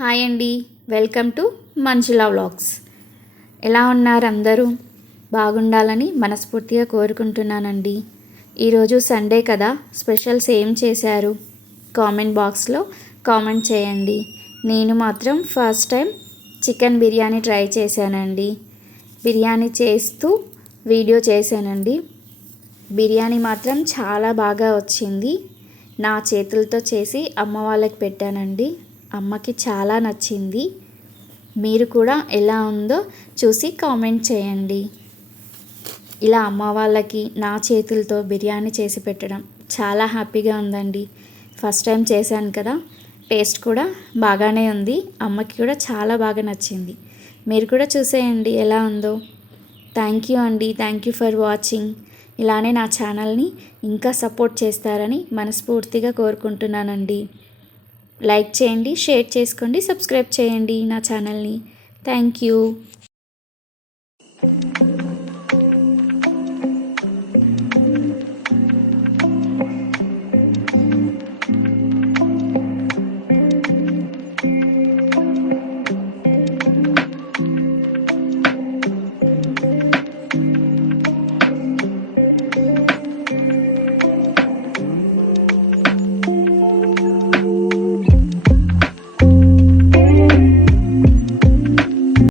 Hi అండి, welcome to Manjula vlogs. ఎలా ఉన్నారు అందరూ? బాగుండాలని మనస్ఫూర్తిగా కోరుకుంటున్నానండి. ఈరోజు సండే కదా, స్పెషల్స్ ఏం చేశారు కామెంట్ బాక్స్లో కామెంట్ చేయండి. నేను మాత్రం first time chicken biryani try చేశానండి. బిర్యానీ చేస్తూ వీడియో చేశానండి. బిర్యానీ మాత్రం చాలా బాగా వచ్చింది. నా చేతులతో చేసి అమ్మ వాళ్ళకి పెట్టానండి. అమ్మకి చాలా నచ్చింది. మీరు కూడా ఎలా ఉందో చూసి కామెంట్ చేయండి. ఇలా అమ్మ వాళ్ళకి నా చేతులతో బిర్యానీ చేసి పెట్టడం చాలా హ్యాపీగా ఉందండి. ఫస్ట్ టైం చేశాను కదా, టేస్ట్ కూడా బాగానే ఉంది. అమ్మకి కూడా చాలా బాగా నచ్చింది. మీరు కూడా చూసేయండి ఎలా ఉందో. థ్యాంక్ యూ అండి, థ్యాంక్ యూ ఫర్ వాచింగ్. ఇలానే నా ఛానల్ని ఇంకా సపోర్ట్ చేస్తారని మనస్ఫూర్తిగా కోరుకుంటున్నానండి. లైక్ చేయండి, షేర్ చేసుకోండి, సబ్స్క్రైబ్ చేయండి నా ఛానల్ని. Thank you.